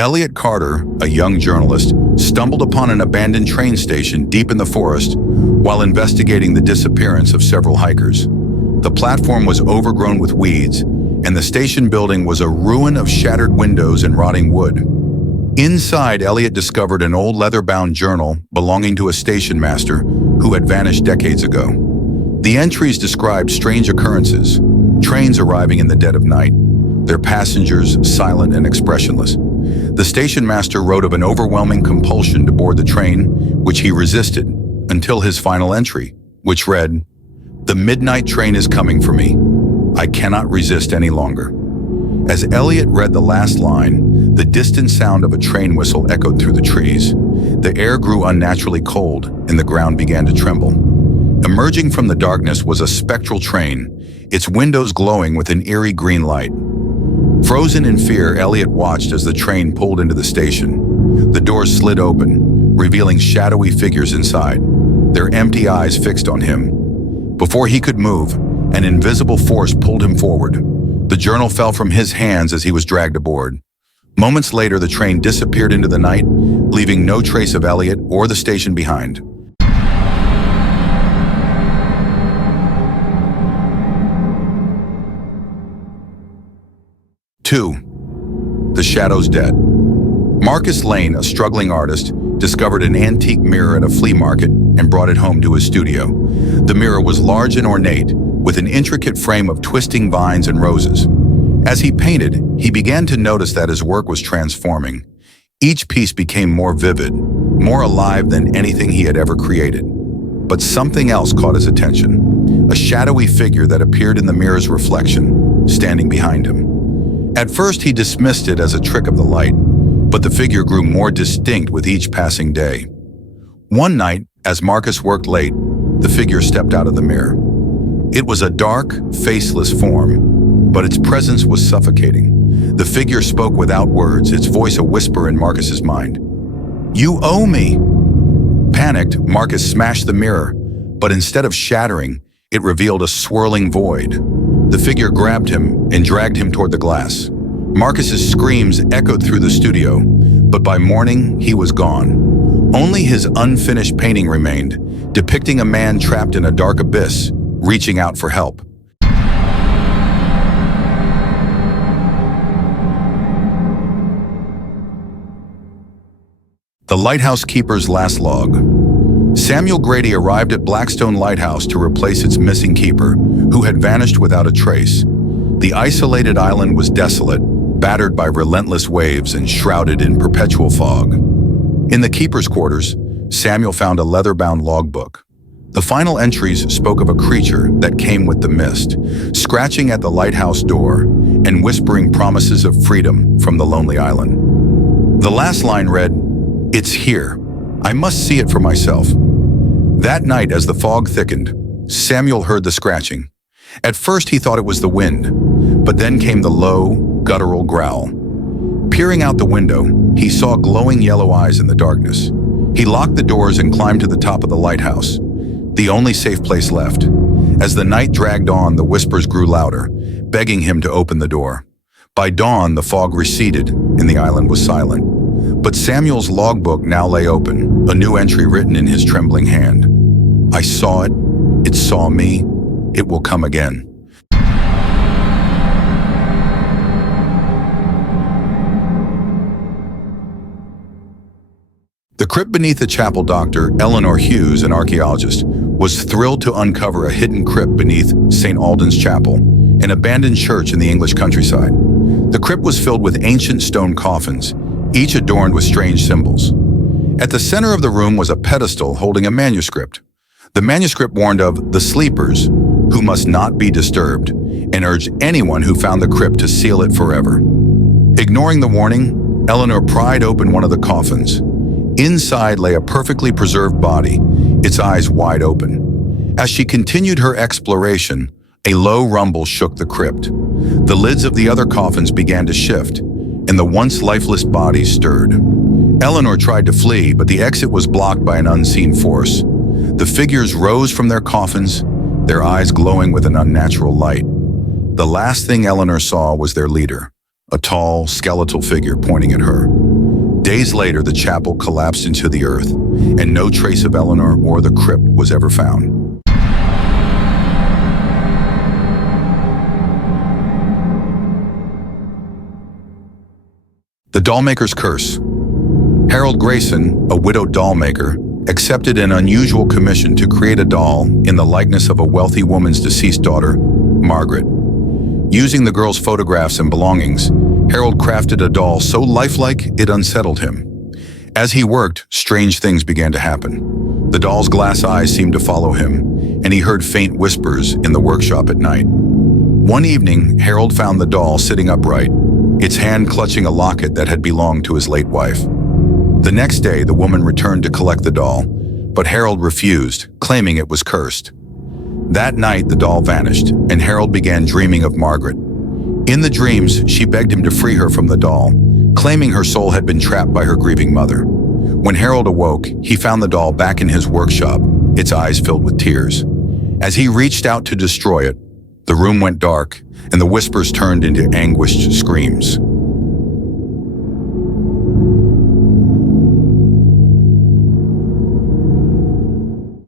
Elliot Carter, a young journalist, stumbled upon an abandoned train station deep in the forest while investigating the disappearance of several hikers. The platform was overgrown with weeds, and the station building was a ruin of shattered windows and rotting wood. Inside, Elliot discovered an old leather-bound journal belonging to a station master who had vanished decades ago. The entries described strange occurrences, trains arriving in the dead of night, their passengers silent and expressionless. The station master wrote of an overwhelming compulsion to board the train, which he resisted, until his final entry, which read, "The midnight train is coming for me. I cannot resist any longer." As Elliot read the last line, the distant sound of a train whistle echoed through the trees. The air grew unnaturally cold, and the ground began to tremble. Emerging from the darkness was a spectral train, its windows glowing with an eerie green light. Frozen in fear, Elliot watched as the train pulled into the station. The doors slid open, revealing shadowy figures inside, their empty eyes fixed on him. Before he could move, an invisible force pulled him forward. The journal fell from his hands as he was dragged aboard. Moments later, the train disappeared into the night, leaving no trace of Elliot or the station behind. Two, the Shadow's Dead. Marcus Lane, a struggling artist, discovered an antique mirror at a flea market and brought it home to his studio. The mirror was large and ornate, with an intricate frame of twisting vines and roses. As he painted, he began to notice that his work was transforming. Each piece became more vivid, more alive than anything he had ever created. But something else caught his attention, a shadowy figure that appeared in the mirror's reflection, standing behind him. At first, he dismissed it as a trick of the light, but the figure grew more distinct with each passing day. One night, as Marcus worked late, the figure stepped out of the mirror. It was a dark, faceless form, but its presence was suffocating. The figure spoke without words, its voice a whisper in Marcus's mind. "You owe me!" Panicked, Marcus smashed the mirror, but instead of shattering, it revealed a swirling void. The figure grabbed him and dragged him toward the glass. Marcus's screams echoed through the studio, but by morning, he was gone. Only his unfinished painting remained, depicting a man trapped in a dark abyss, reaching out for help. The Lighthouse Keeper's Last Log. Samuel Grady arrived at Blackstone Lighthouse to replace its missing keeper, who had vanished without a trace. The isolated island was desolate, battered by relentless waves and shrouded in perpetual fog. In the keeper's quarters, Samuel found a leather-bound logbook. The final entries spoke of a creature that came with the mist, scratching at the lighthouse door and whispering promises of freedom from the lonely island. The last line read, "It's here. I must see it for myself." That night, as the fog thickened, Samuel heard the scratching. At first, he thought it was the wind, but then came the low, guttural growl. Peering out the window, he saw glowing yellow eyes in the darkness. He locked the doors and climbed to the top of the lighthouse, the only safe place left. As the night dragged on, the whispers grew louder, begging him to open the door. By dawn, the fog receded and the island was silent. But Samuel's logbook now lay open, a new entry written in his trembling hand. "I saw it. It saw me. It will come again." The crypt beneath the chapel. Dr. Eleanor Hughes, an archaeologist, was thrilled to uncover a hidden crypt beneath St. Alden's Chapel, an abandoned church in the English countryside. The crypt was filled with ancient stone coffins, each adorned with strange symbols. At the center of the room was a pedestal holding a manuscript. The manuscript warned of the sleepers, who must not be disturbed, and urged anyone who found the crypt to seal it forever. Ignoring the warning, Eleanor pried open one of the coffins. Inside lay a perfectly preserved body, its eyes wide open. As she continued her exploration, a low rumble shook the crypt. The lids of the other coffins began to shift, and the once lifeless body stirred. Eleanor tried to flee, but the exit was blocked by an unseen force. The figures rose from their coffins, their eyes glowing with an unnatural light. The last thing Eleanor saw was their leader, a tall, skeletal figure pointing at her. Days later, the chapel collapsed into the earth, and no trace of Eleanor or the crypt was ever found. The Dollmaker's Curse. Harold Grayson, a widowed dollmaker, accepted an unusual commission to create a doll in the likeness of a wealthy woman's deceased daughter, Margaret. Using the girl's photographs and belongings, Harold crafted a doll so lifelike it unsettled him. As he worked, strange things began to happen. The doll's glass eyes seemed to follow him, and he heard faint whispers in the workshop at night. One evening, Harold found the doll sitting upright, its hand clutching a locket that had belonged to his late wife. The next day, the woman returned to collect the doll, but Harold refused, claiming it was cursed. That night, the doll vanished, and Harold began dreaming of Margaret. In the dreams, she begged him to free her from the doll, claiming her soul had been trapped by her grieving mother. When Harold awoke, he found the doll back in his workshop, its eyes filled with tears. As he reached out to destroy it, the room went dark, and the whispers turned into anguished screams.